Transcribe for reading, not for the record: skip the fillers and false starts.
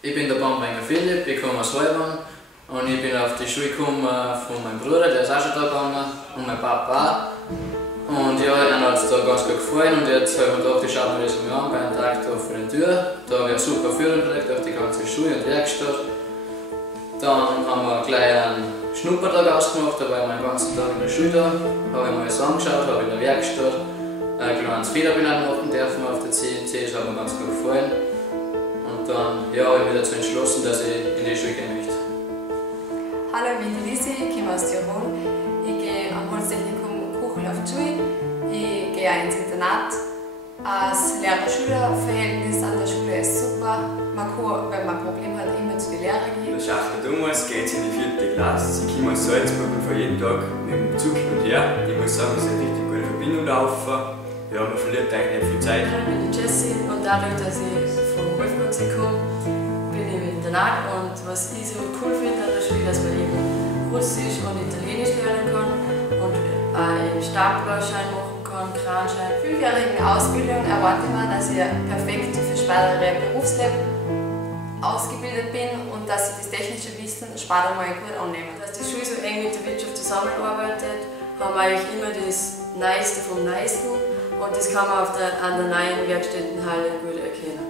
Ich bin der Bambringer Philipp, ich komme aus Heubern und ich bin auf die Schule gekommen von meinem Bruder, der ist auch schon da gegangen, und mein Papa auch. Und ja, ihnen hat es da ganz gut gefallen und jetzt habe ich mir gedacht, ich schaue mir das mal an bei einem Tag da vor der Tür. Da habe ich eine super Führung gekriegt durch die ganze Schule und Werkstatt. Dann haben wir gleich einen Schnuppertag ausgemacht, da war ich den ganzen Tag in der Schule da, habe ich mir alles angeschaut, habe in der Werkstatt ein kleines Federbillard machen dürfen auf der CNC, das hat mir ganz gut gefallen. Und dann ja, habe ich mich dazu entschlossen, dass ich in die Schule gehen möchte. Hallo, ich bin die Lisi, ich komme aus Tirol. Ich gehe am Holztechnikum Kuchel auf die Schule. Ich gehe auch ins Internat. Das Lehrer-Schüler-Verhältnis an der Schule ist super. Man kann, wenn man ein Problem hat, immer zu den Lehrern gehen. Der Schachter Thomas geht in die 4. Klasse. Ich komme aus Salzburg und fahre jeden Tag mit dem Zug hin und her. Ich muss sagen, es ist eine richtig gute Verbindung laufen. Ja, man verliert eigentlich nicht viel Zeit. Ich bin die Jessie und dadurch, dass ich vom Wolfgang komme, bin ich im Internat. Und was ich so cool finde an der Schule, dass man eben Russisch und Italienisch lernen kann und einen Staplerschein machen kann, Kranschein. 5-jährigen Ausbildung erwarte ich mir, dass ich perfekt für spätere Berufsleben ausgebildet bin und dass ich das technische Wissen später mal gut annehme. Dass die Schule so eng mit der Wirtschaft zusammenarbeitet, haben wir eigentlich immer das Neueste vom Neuesten und das kann man an der neuen Werkstättenhalle gut erkennen.